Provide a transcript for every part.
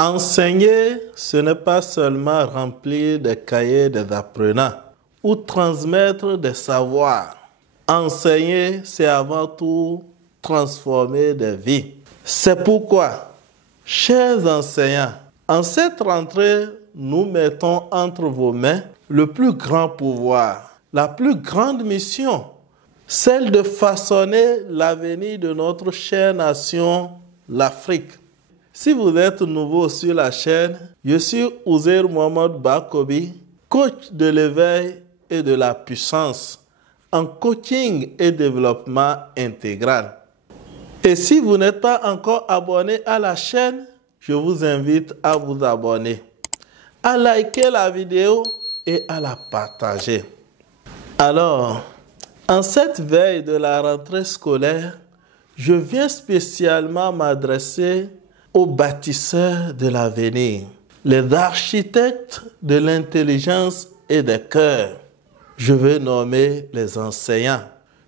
Enseigner, ce n'est pas seulement remplir des cahiers des apprenants ou transmettre des savoirs. Enseigner, c'est avant tout transformer des vies. C'est pourquoi, chers enseignants, en cette rentrée, nous mettons entre vos mains le plus grand pouvoir, la plus grande mission, celle de façonner l'avenir de notre chère nation, l'Afrique. Si vous êtes nouveau sur la chaîne, je suis Uzair Mohamed Bakobi, coach de l'éveil et de la puissance en coaching et développement intégral. Et si vous n'êtes pas encore abonné à la chaîne, je vous invite à vous abonner, à liker la vidéo et à la partager. Alors, en cette veille de la rentrée scolaire, je viens spécialement m'adresser aux bâtisseurs de l'avenir, les architectes de l'intelligence et des cœurs. Je vais nommer les enseignants.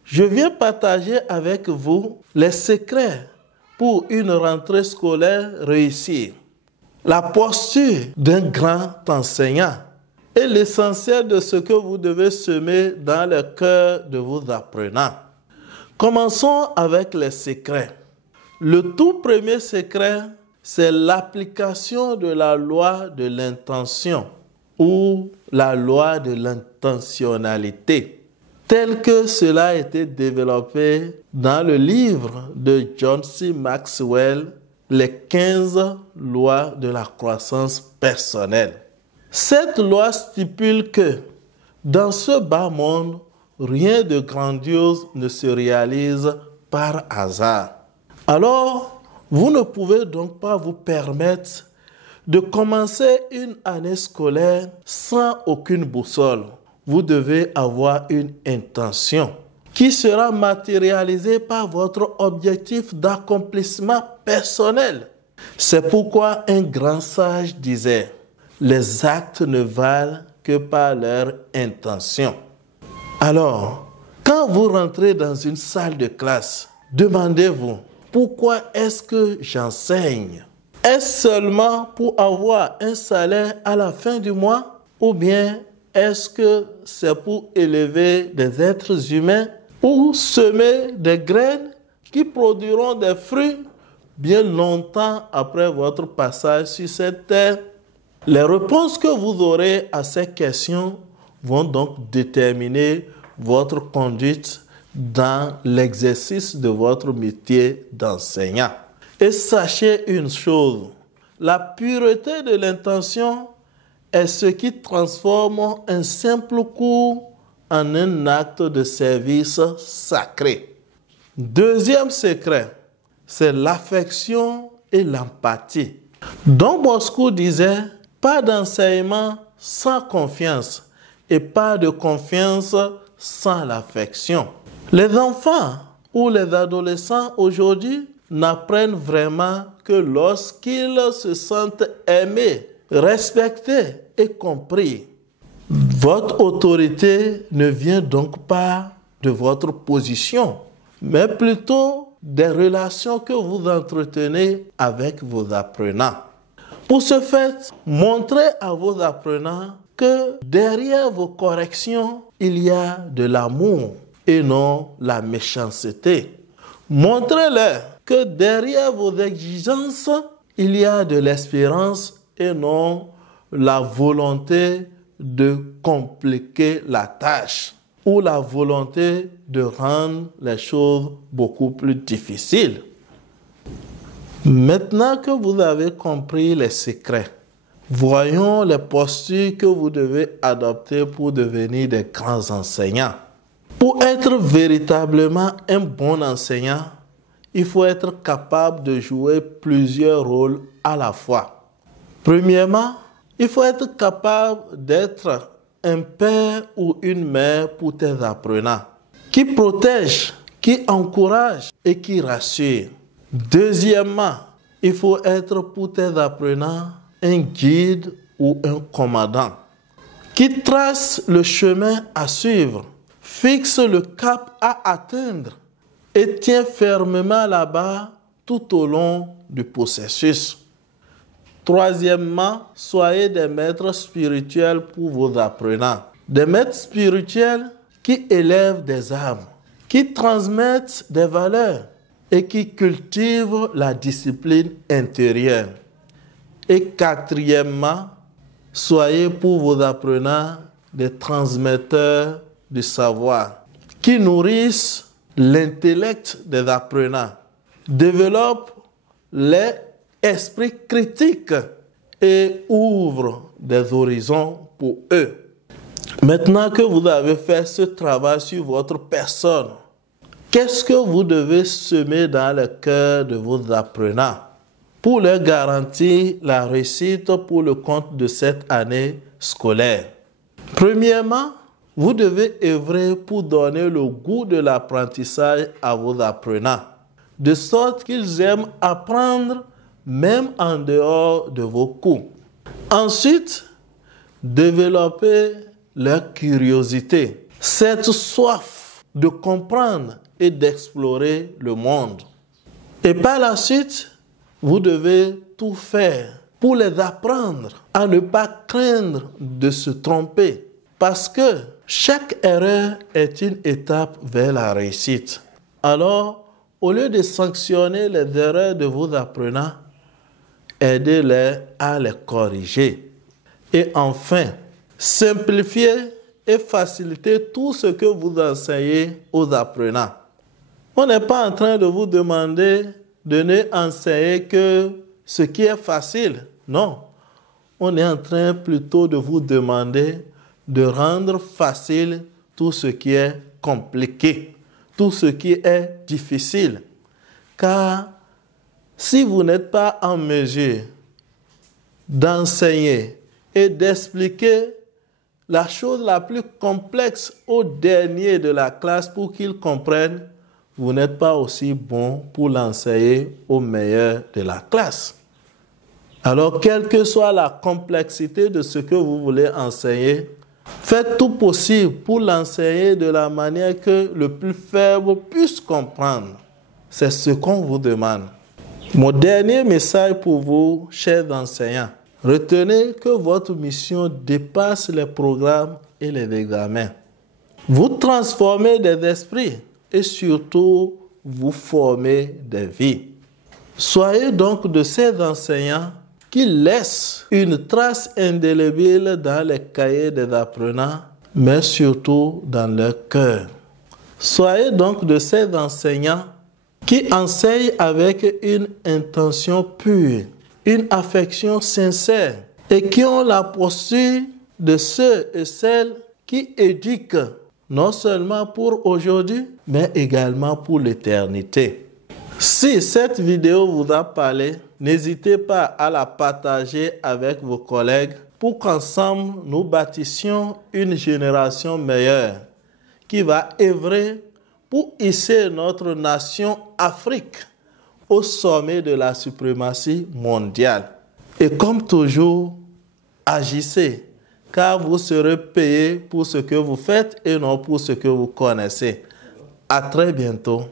Je viens partager avec vous les secrets pour une rentrée scolaire réussie, la posture d'un grand enseignant et l'essentiel de ce que vous devez semer dans le cœur de vos apprenants. Commençons avec les secrets. Le tout premier secret, c'est l'application de la loi de l'intention ou la loi de l'intentionnalité, tel que cela a été développé dans le livre de John C. Maxwell, Les 15 lois de la croissance personnelle. Cette loi stipule que dans ce bas monde, rien de grandiose ne se réalise par hasard. Alors, vous ne pouvez donc pas vous permettre de commencer une année scolaire sans aucune boussole. Vous devez avoir une intention qui sera matérialisée par votre objectif d'accomplissement personnel. C'est pourquoi un grand sage disait « Les actes ne valent que par leur intention ». Alors, quand vous rentrez dans une salle de classe, demandez-vous « Pourquoi est-ce que j'enseigne ? Est-ce seulement pour avoir un salaire à la fin du mois ou bien est-ce que c'est pour élever des êtres humains ou semer des graines qui produiront des fruits bien longtemps après votre passage sur cette terre? » Les réponses que vous aurez à ces questions vont donc déterminer votre conduite dans l'exercice de votre métier d'enseignant. Et sachez une chose, la pureté de l'intention est ce qui transforme un simple cours en un acte de service sacré. Deuxième secret, c'est l'affection et l'empathie. Don Bosco disait, pas d'enseignement sans confiance et pas de confiance sans l'affection. Les enfants ou les adolescents aujourd'hui n'apprennent vraiment que lorsqu'ils se sentent aimés, respectés et compris. Votre autorité ne vient donc pas de votre position, mais plutôt des relations que vous entretenez avec vos apprenants. Pour ce fait, montrez à vos apprenants que derrière vos corrections, il y a de l'amour et non la méchanceté. Montrez-leur que derrière vos exigences, il y a de l'espérance et non la volonté de compliquer la tâche ou la volonté de rendre les choses beaucoup plus difficiles. Maintenant que vous avez compris les secrets, voyons les postures que vous devez adopter pour devenir des grands enseignants. Pour être véritablement un bon enseignant, il faut être capable de jouer plusieurs rôles à la fois. Premièrement, il faut être capable d'être un père ou une mère pour tes apprenants, qui protège, qui encourage et qui rassure. Deuxièmement, il faut être pour tes apprenants un guide ou un commandant, qui trace le chemin à suivre, fixe le cap à atteindre et tient fermement là-bas tout au long du processus. Troisièmement, soyez des maîtres spirituels pour vos apprenants. Des maîtres spirituels qui élèvent des âmes, qui transmettent des valeurs et qui cultivent la discipline intérieure. Et quatrièmement, soyez pour vos apprenants des transmetteurs du savoir, qui nourrissent l'intellect des apprenants, développent l'esprit critique et ouvrent des horizons pour eux. Maintenant que vous avez fait ce travail sur votre personne, qu'est-ce que vous devez semer dans le cœur de vos apprenants pour leur garantir la réussite pour le compte de cette année scolaire? Premièrement, vous devez œuvrer pour donner le goût de l'apprentissage à vos apprenants, de sorte qu'ils aiment apprendre même en dehors de vos cours. Ensuite, développez leur curiosité, cette soif de comprendre et d'explorer le monde. Et par la suite, vous devez tout faire pour les apprendre à ne pas craindre de se tromper, parce que chaque erreur est une étape vers la réussite. Alors, au lieu de sanctionner les erreurs de vos apprenants, aidez-les à les corriger. Et enfin, simplifiez et facilitez tout ce que vous enseignez aux apprenants. On n'est pas en train de vous demander de ne enseigner que ce qui est facile. Non, on est en train plutôt de vous demander de rendre facile tout ce qui est compliqué, tout ce qui est difficile. Car si vous n'êtes pas en mesure d'enseigner et d'expliquer la chose la plus complexe au dernier de la classe pour qu'il comprenne, vous n'êtes pas aussi bon pour l'enseigner au meilleur de la classe. Alors, quelle que soit la complexité de ce que vous voulez enseigner, faites tout possible pour l'enseigner de la manière que le plus faible puisse comprendre. C'est ce qu'on vous demande. Mon dernier message pour vous, chers enseignants, retenez que votre mission dépasse les programmes et les examens. Vous transformez des esprits et surtout, vous formez des vies. Soyez donc de ces enseignants qui laissent une trace indélébile dans les cahiers des apprenants, mais surtout dans leur cœur. Soyez donc de ces enseignants qui enseignent avec une intention pure, une affection sincère et qui ont la posture de ceux et celles qui éduquent non seulement pour aujourd'hui, mais également pour l'éternité. Si cette vidéo vous a parlé, n'hésitez pas à la partager avec vos collègues pour qu'ensemble nous bâtissions une génération meilleure qui va œuvrer pour hisser notre nation Afrique au sommet de la suprématie mondiale. Et comme toujours, agissez, car vous serez payés pour ce que vous faites et non pour ce que vous connaissez. À très bientôt.